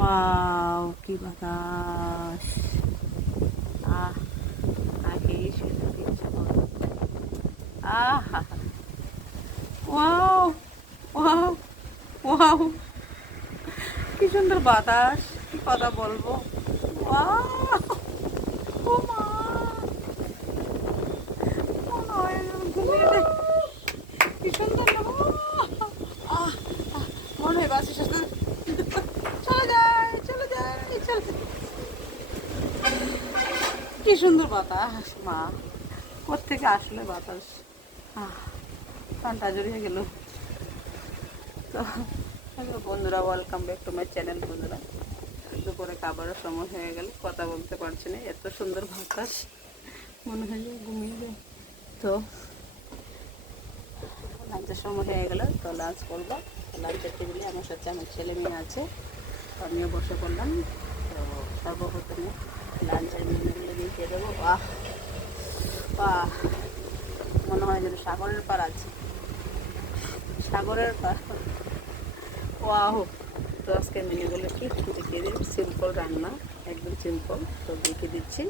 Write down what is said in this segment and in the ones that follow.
Wow কি বাতাস আহ আগে শুয়ে থাকতে ইচ্ছা করে আহা ওয়াও ওয়াও ওয়াও কি সুন্দর বাতাস কি কথা বলব ওয়াও ও মা মনে হয় যেন ঘুমিয়ে যাই। কি সুন্দর না আহ, আহ, মনে হয় বাসের সাথে চলে যায় চলে যায় চলে যায়। কি সুন্দর বাতাস, মা। কোথেকে আসলে বাতাস? প্রাণটা জড়িয়ে গেল। তো বন্ধুরা welcome back to my channel বন্ধুরা। দুপুরে খাবারের সময় হয়ে গেল, কথা বলতে পারছি না, এত সুন্দর বাতাস। মনে হয় ঘুমিয়ে যায় তো লাঞ্চের সময় হয়ে গেল, তো লাঞ্চ করব। লাঞ্চের টেবিলে আমার সাথে আমার ছেলে মেয়ে আছে আমিও বসে পড়লাম। তো সর্বপ্রথমে লাঞ্চের মেনুগুলো দিয়ে দেবো। বাহ বাহ। মনে হয় যেন সাগরের পার আছে। সাগরের পার ওয়াহ তো আজকে মেনুগুলো কি? দেখিয়ে দিই সিম্পল রান্না, একদম সিম্পল তো দেখে দিচ্ছি।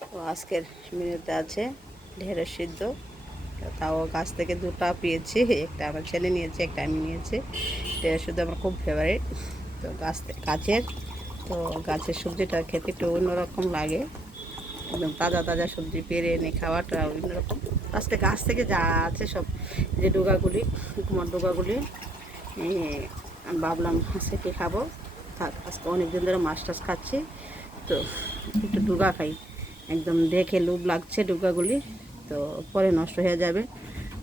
তো আজকের মেনুতে আছে ঢেঁড়স সিদ্ধ। তাও গাছ থেকে দুটা পেয়েছি। একটা আমার ছেলে নিয়েছে, একটা আমি নিয়েছি। ঢেঁড়স সিদ্ধ আমার খুব ফেভারিট তো গাছ গাছের তো গাছের সবজিটা খেতে একটু অন্যরকম লাগে। একদম তাজা তাজা সবজি পেরে এনে খাওয়াটা অন্যরকম। আজকে গাছ থেকে যা আছে সব যে ডোগাগুলি, কুমার ডোগাগুলি ভাবলাম আজকে খাব? থাক, আজকে অনেকদিন ধরে মাছ টাছ খাচ্ছি, তো একটু ডুগা খাই। একদম দেখে লোভ লাগছে ডুগাগুলি, তো পরে নষ্ট হয়ে যাবে।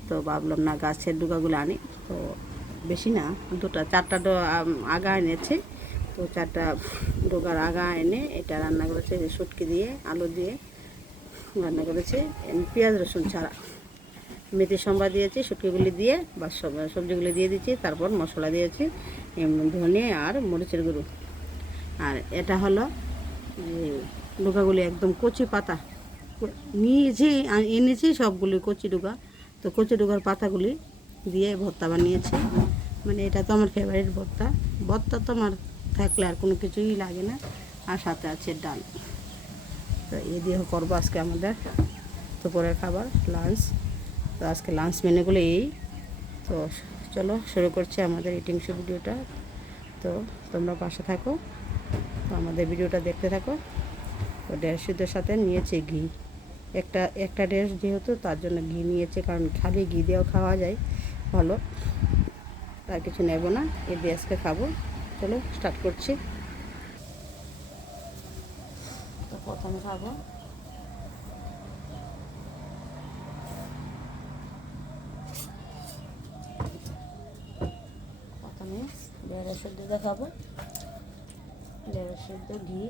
তো ভাবলাম না গাছের ডুগাগুলো আনি, তো বেশি না, দুটো, চারটা আগা এনেছে। তো চারটা ডোগার আগা এনে এটা রান্না করেছে শুটকি দিয়ে, আলু দিয়ে রান্না করেছে পেঁয়াজ, রসুন ছাড়া। মেথি সম্বা দিয়েছি, শুটকিগুলি দিয়ে, বা সব- সবজিগুলি দিয়ে দিচ্ছি তারপর মশলা দিয়েছি ধনে আর মরিচের গুঁড়ো। আর এটা হলো যে ডুকাগুলি একদম কচি পাতা। নিয়েছি এনেছি সবগুলি কচি ডুকা তো কচি ডুকার পাতাগুলি দিয়ে ভর্তা বানিয়েছি। মানে এটা তো আমার ফেভারিট ভর্তা। ভর্তা তো আমার থাকলে আর কোনো কিছুই লাগে না। আর সাথে আছে ডাল। তো এই দিয়ে করব আজকে আমাদের দুপুরের খাবার লাঞ্চ তো আজকে লাঞ্চ মেনুগুলো এই। তো চলো শুরু করছি আমাদের ইটিং শো ভিডিওটা। তো তোমরা পাশে থাকো। তো আমাদের ভিডিওটা দেখতে থাকো। তো ড্রেস সাথে নিয়েছে ঘি। একটা একটা ড্রেস যেহেতু তার জন্য ঘি নিয়েছে, কারণ খালি ঘি দিয়েও খাওয়া যায় ভালো। তার কিছু নেব না। এই আজকে খাব। চলো স্টার্ট করছি। তো প্রথমে খাব প্রথমে ঢেঁড়স সেদ্ধ দেখাবো। দেড়শো সেদ্ধ ঘি।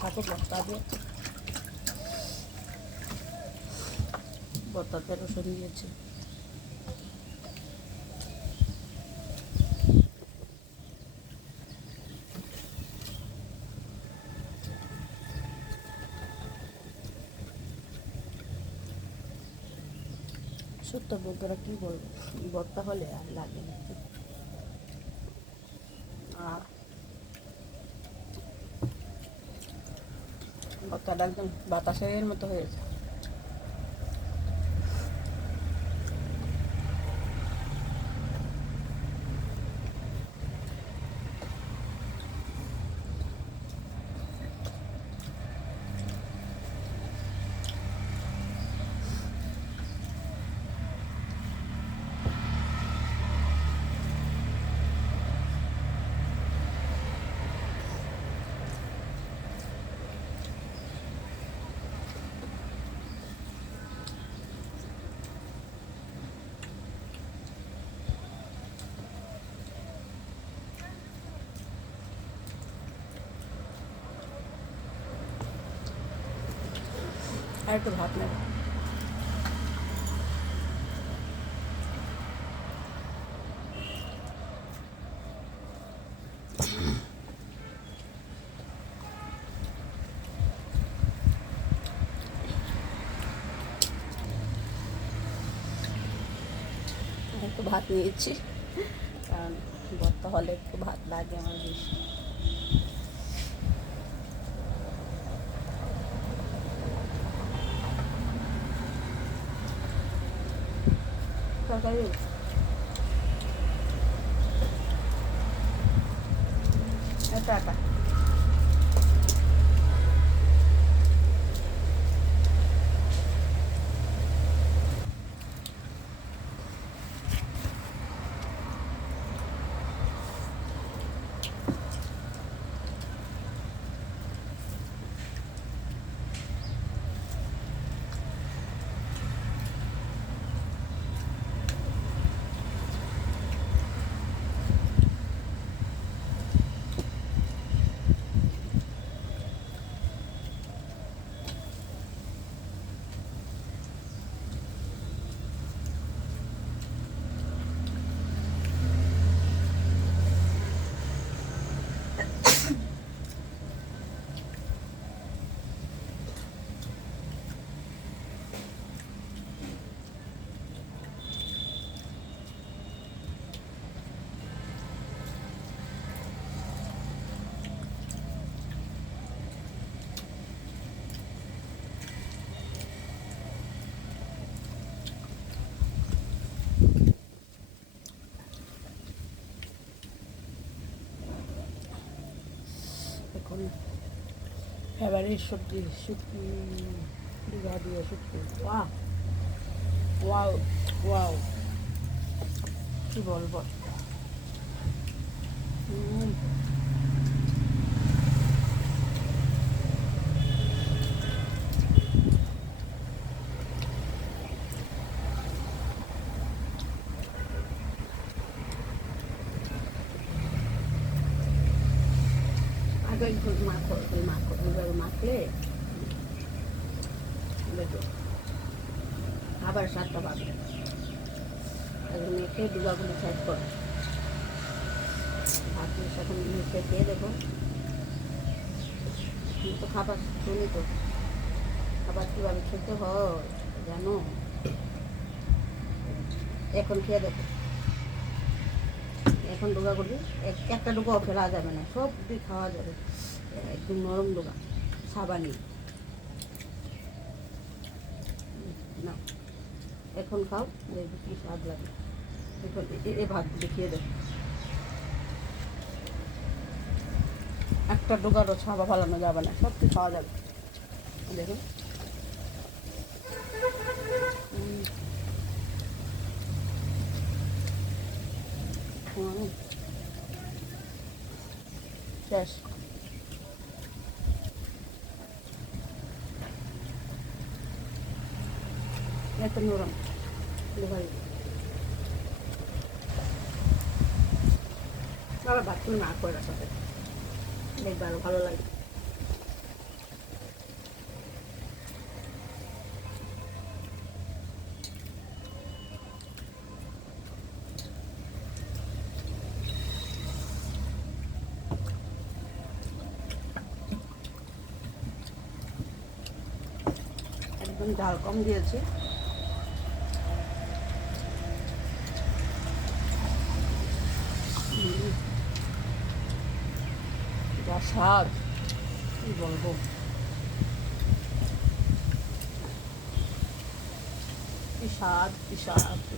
খাব ভর্তা দিয়ে। ভর্তাতে রসুন দিয়েছি। সত্য বন্ধুরা কী বলব? ভর্তা হলে আর লাগে না আর ভর্তাটা একদম বাতাসের মতো হয়েছে আর একটু ভাত নেব আর একটু ভাত নিয়েছি কারণ ভর্তা হলে একটু ভাত লাগে আমার বেশি তরকারি এটা এটা এখন ফেভারিট সবজি দীঘা দিয়ে শুটকি। ওয়া ওয়াও ওয়াও। কী বলব উম, আগে একটু মাখো এই মাখো এইভাবে মাখলে দেখো আবার সাতটা পাবে মেখে দুবাগুলো সাইড করো। ভাতের সাথে মেখে খেয়ে দেখো। তুমি তো খাবার শুনি তো। খাবার কীভাবে খেতে হয় জানো? এখন খেয়ে দেখো। এখন ডোকাগুলি এক, একটা ডোকাও ফেলা যাবে না সব দিয়ে খাওয়া যাবে। একদম নরম ডোকা সাবানি। না এখন খাও, দেখবে কি স্বাদ লাগে। এ- এ ভাত দেখিয়ে দেবো একটা ডোকারও ছাপা ফালানো যাবে না সব কিছু খাওয়া যাবে দেখুন উম। হুম। শেষ এত নরম ভাই ভাত তুমি না করে রাখো দেখবে আরও ভালো লাগে। একদম ঝাল কম দিয়েছি। স্বাদ। কী বলব? কি স্বাদ কি স্বাদ কি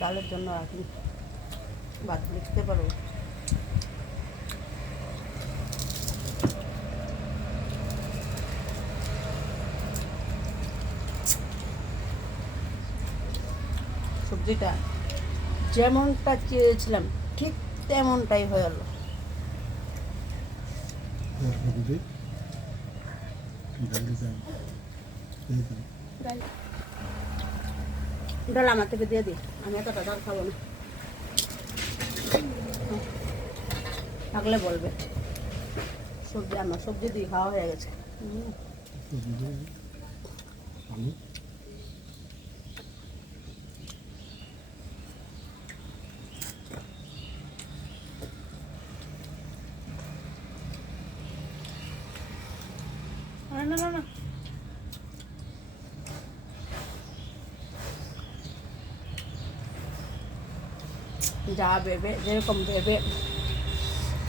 ডালের জন্য রাখি ভাত লিখতে পারো সবজিটা যেমনটা চেয়েছিলাম ঠিক তেমনটাই হয়ে গেল। ডাল আমার থেকে দিয়ে দিই আমি এতটা ডাল খাব না। থাকলে বলবে। সবজি আমার, সবজি দিয়ে খাওয়া হয়ে গেছে। না না না। যা ভেবে, যেরকম ভেবে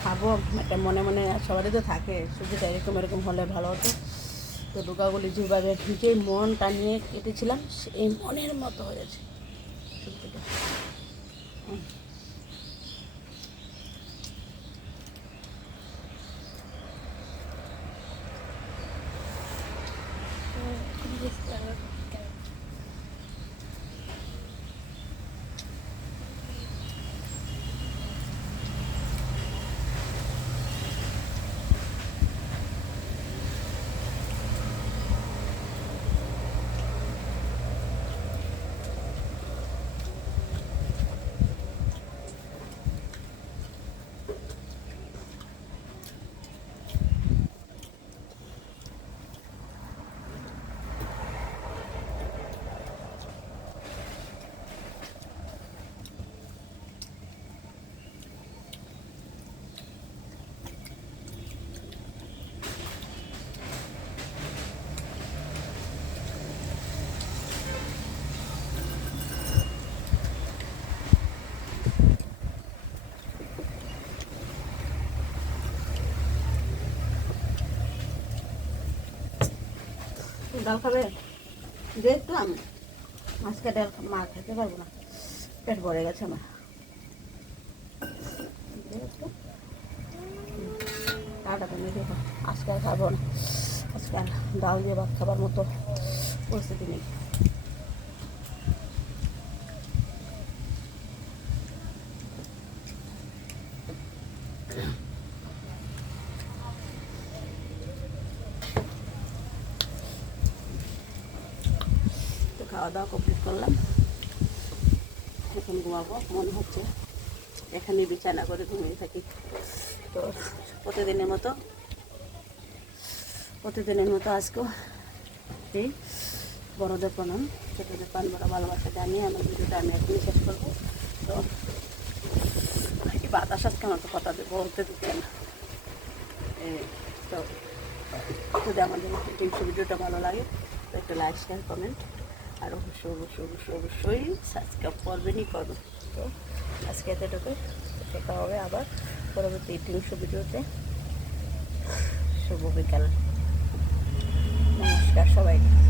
খাব একটা মনে মনে সবারই তো থাকে সুবিধা এরকম এরকম হলে ভালো হতো। তো ডোকাগুলি যেভাবে যেই মনটা নিয়ে কেটেছিলাম, সেই মনের মতো হয়েছে ডাল খাবে? দেখলাম আজকে ডাল মা খেতে পারব না। পেট ভরে গেছে আমার। একটু। তুমি আজকে খাব না। আজকে ডাল দিয়ে ভাত খাবার মতো পরিস্থিতি নেই। খাওয়া দাওয়া কমপ্লিট করলাম। এখন ঘুমাবো, মনে হচ্ছে। এখানে বিছানা করে ঘুমিয়ে থাকি। তো প্রতিদিনের মতো প্রতিদিনের মতো আজকেও এই বড়দের প্রণাম। ছোটদের পান বড় ভালোবাসা জানিয়ে আমার ভিডিওটা আমি এখনই শেষ করব। তো এই বাতাস আজকে আমার তো কথা বলতে দিচ্ছে না। তো যদি আমাদের ভিডিওটা ভালো লাগে, তো একটা লাইক শেয়ার কমেন্ট আর অবশ্যই অবশ্যই অবশ্যই অবশ্যই সাবস্ক্রাইব করবেনই করো তো আজকে এতটুকু দেখা হবে আবার পরবর্তী তিনশো ভিডিওতে। শুভ বিকাল। নমস্কার সবাইকে।